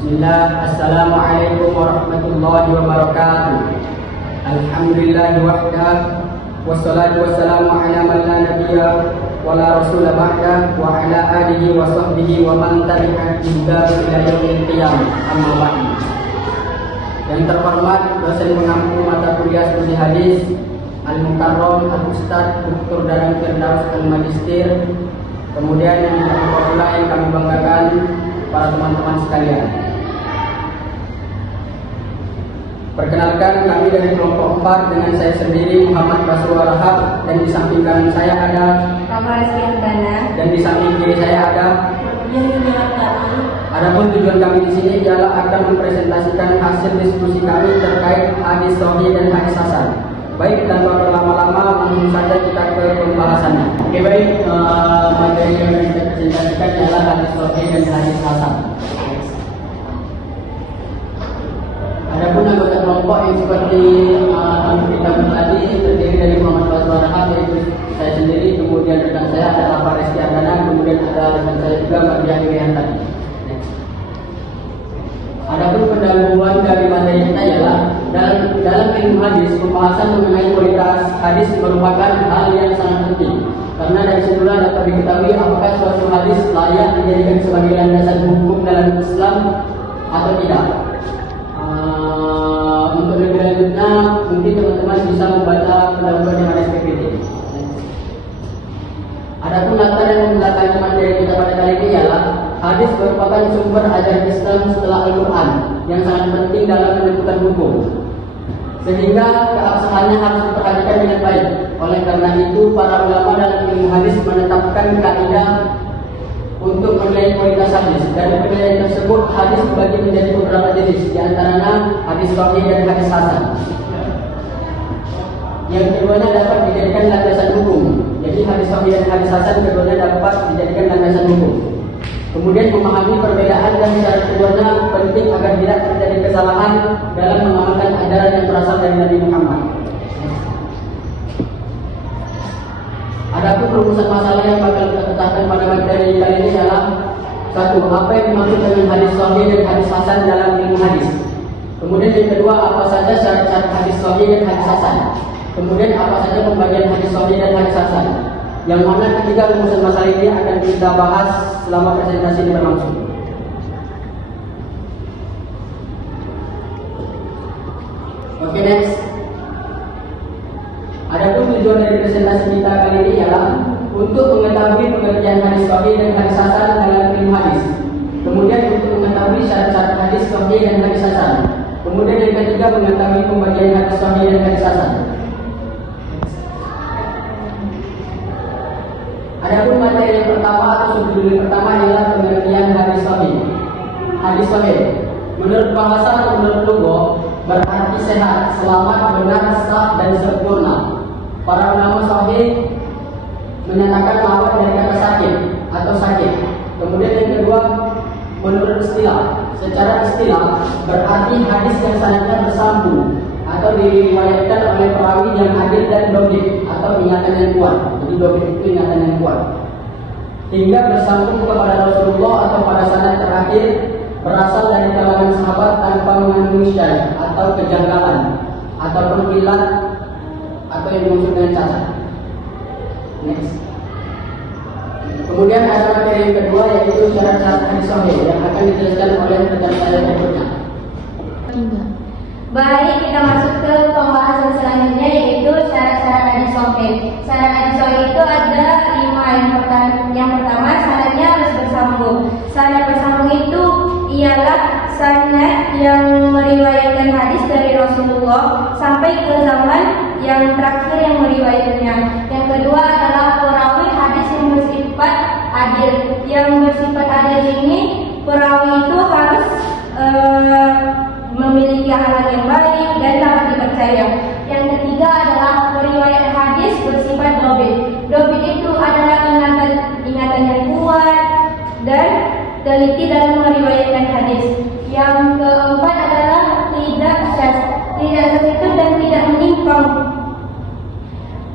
Bismillah, Assalamualaikum warahmatullahi wabarakatuh. Alhamdulillah wahdah, wassalatu wassalamu ala man la nabiyya wa la rasula ba'da wa ala alihi wa sahbihi wa man tabi'a bihudahu ila yaumil qiyamah. Amma ba'du. Yang terhormat dosen pengampu mata kuliah studi hadis Al-Mukarram Al-Ustaz Dr. Dadang Firdaus Al-Magistir. Kemudian yang kami banggakan para teman-teman sekalian. Perkenalkan, kami dari kelompok 4 dengan saya sendiri Muhammad Basru Rahab, dan di samping kanan saya ada Kamar Siantana, dan di samping kiri saya ada. Adapun tujuan kami di sini ialah akan mempresentasikan hasil diskusi kami terkait hadis sahih dan hadis hasan. Baik, tanpa berlama-lama langsung saja kita ke pembahasannya. Oke, baik, materi yang kita presentasikan adalah hadis sahih dan hadis hasan. Adapun anggota kelompok yang seperti kita tadi terdiri dari Muhammad Basru Rahab, yaitu saya sendiri, kemudian rekan saya ada Rafa Reski Ardana, kemudian ada rekan saya juga Mbak Dian Iriantan. Adapun pendahuluan dari materi kita ialah dalam ilmu hadis, pembahasan mengenai kualitas hadis merupakan hal yang sangat penting, karena dari situlah dapat diketahui apakah suatu hadis layak dijadikan sebagai landasan hukum dalam Islam atau tidak. Untuk lebih lanjutnya, mungkin teman-teman bisa membaca pendahuluan yang ada seperti ini. Adapun latar yang membelakangi materi kita pada kali ini ialah hadis merupakan sumber ajaran Islam setelah Al-Quran yang sangat penting dalam menentukan hukum, sehingga keabsahannya harus diperhatikan dengan baik. Oleh karena itu, para ulama dalam ilmu hadis menetapkan kaidah untuk menilai kualitas hadis. Dari penilaian tersebut, hadis dibagi menjadi beberapa jenis, di antaranya hadis sahih dan hadis hasan. Yang keduanya dapat dijadikan landasan hukum. Jadi hadis sahih dan hadis hasan keduanya dapat dijadikan landasan hukum. Kemudian memahami perbedaan dan syarat keduanya penting agar tidak terjadi kesalahan dalam mengamalkan ajaran yang berasal dari Nabi Muhammad. Adapun rumusan masalah yang bakal kita tetapkan pada materi kali ini adalah: 1. Apa yang dimaksud dengan hadis sahih dan hadis hasan dalam ilmu hadis? Kemudian yang kedua, apa saja syarat-syarat hadis sahih dan hadis hasan? Kemudian apa saja pembagian hadis sahih dan hadis hasan? Yang mana ketiga rumusan masalah ini akan kita bahas selama presentasi ini berlangsung. Oke, next. Adapun tujuan dari presentasi kita kali ini ialah untuk mengetahui pengertian hadis sahih dan hadis hasan dalam ilmu hadis. Kemudian untuk mengetahui syarat-syarat hadis sahih dan hadis hasan. Kemudian yang ketiga, mengetahui pembagian hadis sahih dan hadis hasan. Adapun materi yang pertama atau subjudul pertama ialah pengertian hadis sahih. Hadis sahih menurut bahasa atau menurut logo berarti sehat, selamat, benar, sah, dan sempurna. Para ulama sahih menyatakan lawan dari kata sakit atau sakit. Kemudian yang kedua, menurut istilah, secara istilah berarti hadis yang sanadnya bersambung atau diriwayatkan oleh perawi yang adil dan dhabit atau ingatan yang kuat. Jadi dhabit itu ingatan yang kuat, hingga bersambung kepada Rasulullah atau pada sanad terakhir, berasal dari kalangan sahabat tanpa mengandung syai atau kejanggalan ataupun ilat atau yang dimaksud dengan cacat. Next. Kemudian ada materi yang kedua, yaitu syarat-syarat hadis sahih yang akan dijelaskan oleh rekan saya berikutnya. Baik, kita masuk ke pembahasan selanjutnya, yaitu syarat-syarat hadis sahih. Syarat hadis sahih itu ada 5. Yang pertama, sanadnya harus bersambung. Sanad bersambung itu ialah sanad yang meriwayatkan hadis dari Rasulullah sampai ke zaman yang terakhir yang meriwayatkannya. Yang kedua adalah perawi hadis yang bersifat adil. Yang bersifat adil ini, perawi itu harus memiliki akhlak yang baik dan dapat dipercaya. Yang ketiga adalah periwayat hadis bersifat dhabit. Dhabit itu adalah ingatan yang kuat dan teliti dalam meriwayatkan hadis. Yang keempat adalah tidak syaz. Tidak syaz itu dan tidak menyimpang.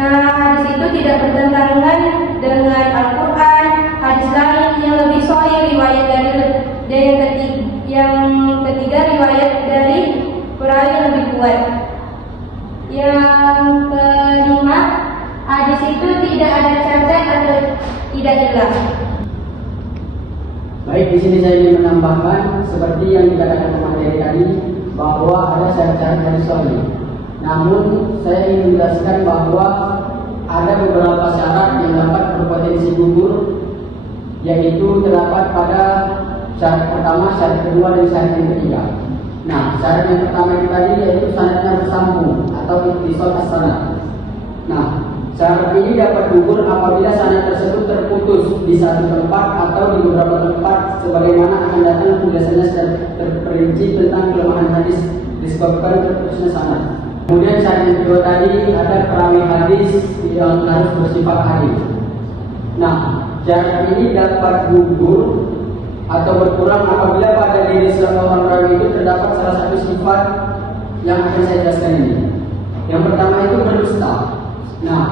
Hadis itu tidak bertentangan dengan Al-Quran, hadis lain yang lebih sahih riwayat dari yang kuat. Yang kelima, hadis itu tidak ada cacat atau tidak hilang. Baik, di sini saya ingin menambahkan seperti yang dikatakan pemateri tadi bahwa ada syarat-syarat hadis sahih. Namun saya ingin menjelaskan bahwa ada beberapa syarat yang dapat berpotensi gugur, yaitu terdapat pada syarat pertama, syarat kedua, dan syarat yang ketiga. Nah, syarat yang pertama itu tadi yaitu sanadnya bersambung atau ittisal as-sanad. Nah, syarat ini dapat gugur apabila sanad tersebut terputus di satu tempat atau di beberapa tempat, sebagaimana akan datang penjelasannya secara terperinci tentang kelemahan hadis disebabkan terputusnya sanad. Kemudian syarat yang kedua tadi ada perawi hadis yang harus bersifat adil. Nah, syarat ini dapat gugur atau berkurang apabila pada diri seorang perawi itu terdapat salah satu sifat yang akan saya jelaskan ini. Yang pertama itu berdusta. Nah,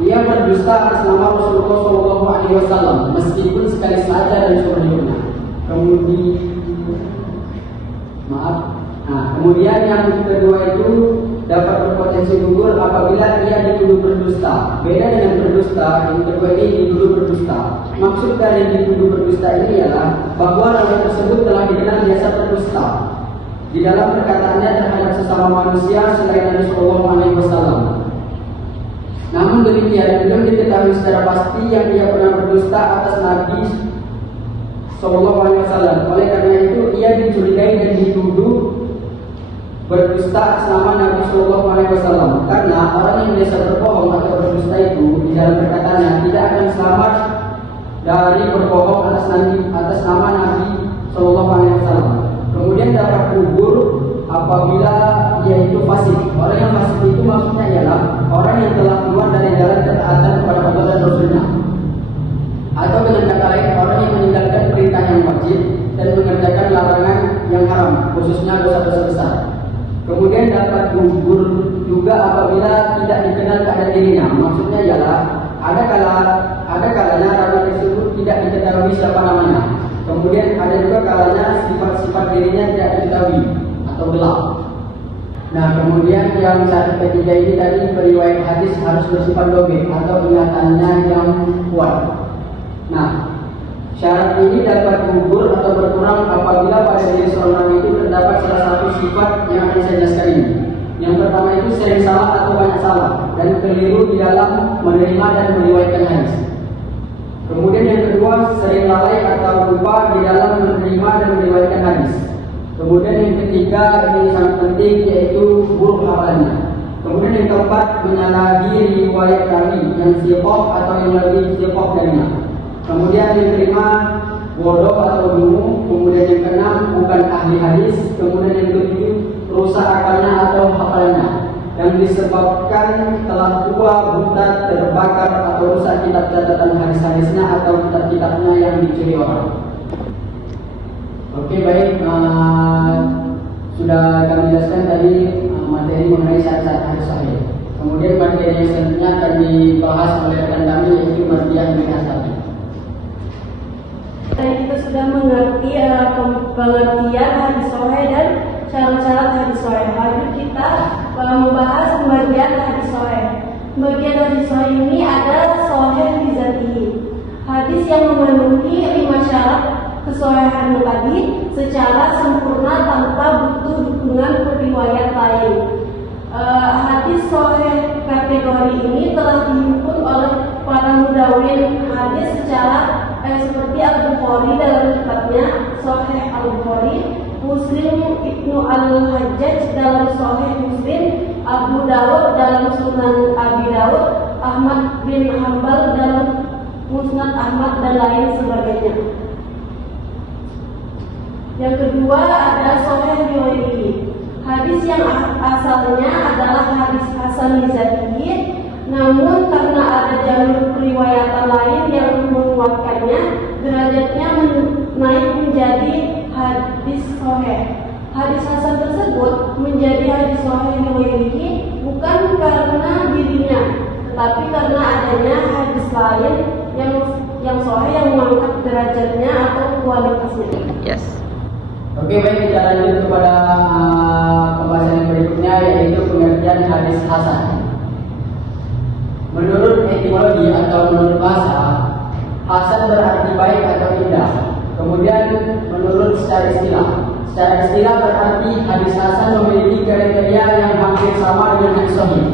ia berdusta atas nama Rasulullah SAW meskipun sekali saja dalam seumur hidupnya. Kemudian yang kedua itu dapat berpotensi gugur apabila ia dituduh berdusta. Beda dengan berdusta, yang kedua ini dituduh berdusta. Maksud dari dituduh berdusta ini ialah bahwa rawi tersebut telah dikenal biasa berdusta di dalam perkataannya terhadap sesama manusia selain Nabi SAW. Namun demikian belum diketahui secara pasti yang ia pernah berdusta atas Nabi SAW. Oleh karena itu ia dicurigai dan dituduh berdusta atas nama Nabi SAW. Karena orang yang biasa berbohong atau berdusta itu di dalam perkataannya tidak akan selamat dari berbohong atas nama Nabi SAW. Kemudian dapat gugur apabila ia itu fasik. Orang yang fasik itu maksudnya ialah orang yang telah keluar dari jalan ketaatan kepada Allah dan Rasulnya. Atau dengan kata lain, orang yang meninggalkan perintah yang wajib dan mengerjakan larangan yang haram, khususnya dosa-dosa besar. Kemudian dapat gugur juga apabila tidak dikenal keadaan dirinya. Maksudnya ialah ada kalanya rawi tersebut tidak diketahui siapa namanya. Kemudian ada juga kalanya sifat-sifat dirinya tidak diketahui atau gelap. Nah, kemudian yang syarat ketiga ini tadi periwayat hadis harus bersifat logik atau ingatannya yang kuat. Nah, syarat ini dapat gugur atau berkurang apabila pada diri seorang itu terdapat salah satu sifat yang akan saya jelaskan ini. Yang pertama itu sering salah atau banyak salah dan keliru di dalam menerima dan meriwayatkan hadis. Kemudian yang kedua, sering lalai atau lupa di dalam menerima dan meriwayatkan hadis. Kemudian yang ketiga, ini sangat penting, yaitu buruk hafalannya. Kemudian yang keempat, menyalahi riwayat rawi yang siqah atau yang lebih siqah darinya. Kemudian yang kelima, bodoh atau dungu. Kemudian yang keenam, bukan ahli hadis. Kemudian yang ketujuh, rusak akalnya atau hafalannya, yang disebabkan telah tua, buta, terbakar atau rusak kitab catatan hadis-hadisnya atau kitab-kitabnya yang dicuri orang. Oke, baik, sudah kami jelaskan tadi materi mengenai syarat-syarat hadis sahih. Kemudian materi yang selanjutnya akan dibahas oleh rekan kami, yaitu Mardian bin Asadi. Kita sudah mengerti pengertian hadis sahih dan syarat-syarat hadis sahih. Lalu kita membahas pembagian hadis sahih. Pembagian hadis sahih ini ada sahih li dzatihi, hadis yang memenuhi 5 syarat kesahihan tadi secara sempurna tanpa butuh dukungan periwayat lain. Hadis sahih kategori ini telah dihimpun oleh para mudawwin hadis secara seperti Al-Bukhari dalam kitabnya Sahih Al-Bukhari, Muslim Ibnu Al-Hajjaj dalam Sahih Muslim, Abu Dawud dalam Sunan Abi Dawud, Ahmad bin Hanbal dalam Musnad Ahmad dan lain sebagainya. Yang kedua ada Sahih Riwayat, hadis yang asalnya adalah hadis hasan li dzatihi, namun karena ada jalur periwayatan lain yang menguatkannya, derajatnya naik menjadi hadis sahih. Hadis hasan tersebut menjadi hadis sahih riwayat bukan karena dirinya, tetapi karena adanya hadis lain yang sahih yang mengangkat derajatnya atau kualitasnya. Yes. Oke, baik, kita lanjut kepada pembahasan yang berikutnya, yaitu pengertian hadis hasan. Menurut etimologi atau menurut bahasa, hasan berarti baik atau indah. Kemudian menurut secara istilah berarti hadis hasan memiliki kriteria yang hampir sama dengan hadis sahih.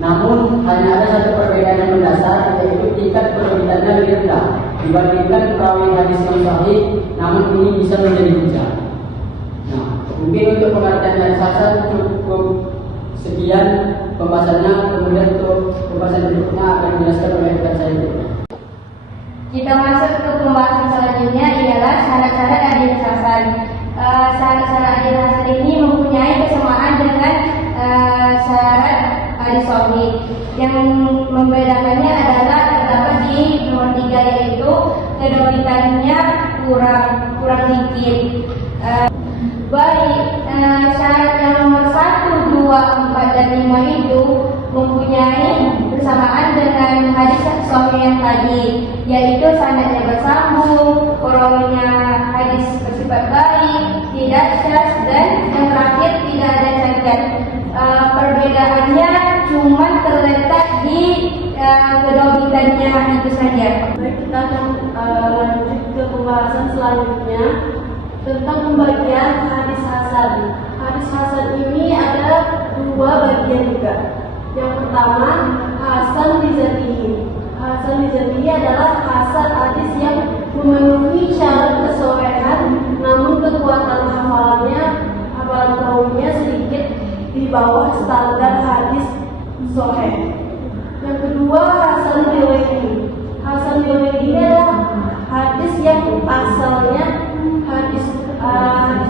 Namun hanya ada satu perbedaan yang mendasar, yaitu tingkat penerbitannya lebih rendah dibandingkan perawi hadis yang sahih. Namun ini bisa menjadi hujah. Nah, mungkin untuk pengertian hadis hasan cukup sekian pembahasannya. Kemudian untuk pembahasan berikutnya akan dijelaskan oleh rekan saya berikutnya. Kita masuk ke pembahasan selanjutnya ialah syarat-syarat hadis hasan. Syarat-syarat hadis hasan ini mempunyai kesamaan dengan syarat hadis sahih. Yang membedakannya adalah terdapat di nomor 3, yaitu kedomitannya kurang dikit. Syarat yang nomor 1, 2, 4, dan 5 itu mempunyai bersamaan dengan hadis sahih yang tadi, yaitu sanadnya bersambung, perawinya hadis bersifat baik, tidak syadz, dan yang terakhir tidak ada cacat. Perbedaannya cuma terletak di kedomitannya itu saja. Baik, kita akan lanjut ke pembahasan selanjutnya tentang pembagian hadis hasan. Hadis hasan ini ada 2 bagian juga. Yang pertama, hasan lizatihi. Hasan lizatihi adalah hasan hadis yang memenuhi syarat kesohihan, namun kekuatan hafalan perawinya sedikit di bawah standar hadis sahih. Yang kedua, hasan riwayi. Hasan riwayi ini adalah hadis yang asalnya hadis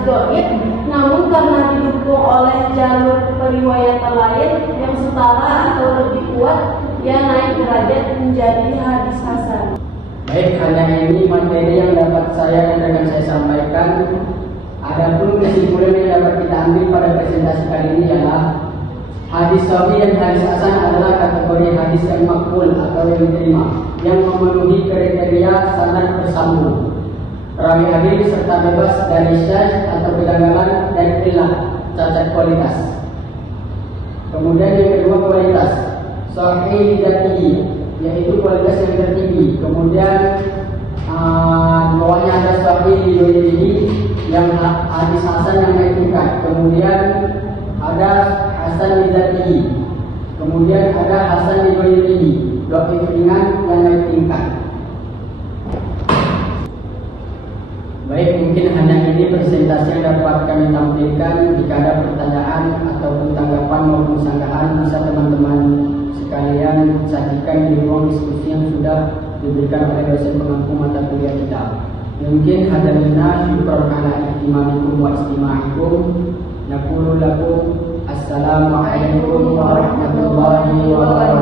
dhaif, namun karena didukung oleh jalur periwayatan lain yang setara atau lebih kuat, ia naik derajat menjadi hadis hasan. Baik, hanya ini materi yang dapat saya dan rekan saya sampaikan. Adapun kesimpulan yang dapat kita ambil pada presentasi kali ini ialah hadis sahih dan hadis hasan adalah kategori hadis yang makbul atau yang diterima, yang memenuhi kriteria sanad bersambung, perawi hadis serta bebas dari syadz atau kegagalan dan illah, cacat kualitas. Kemudian yang kedua, kualitas sahih dzatihi, yaitu kualitas yang tertinggi. Kemudian bawahnya ada sahih dzatihi yang hadis hasan yang naik tingkat. Kemudian ada hasan dzatihi. Kemudian ada hasan dzatihi, dhaif ringan yang naik tingkat. Baik, mungkin hanya ini presentasi yang dapat kami tampilkan. Jika ada pertanyaan ataupun tanggapan maupun sanggahan, bisa teman-teman sekalian sajikan di ruang diskusi yang sudah diberikan oleh dosen pengampu mata kuliah kita. Mungkin hadanina syukran ala ihtimamikum wa istima'ikum. Naqulu lakum assalamualaikum warahmatullahi wabarakatuh.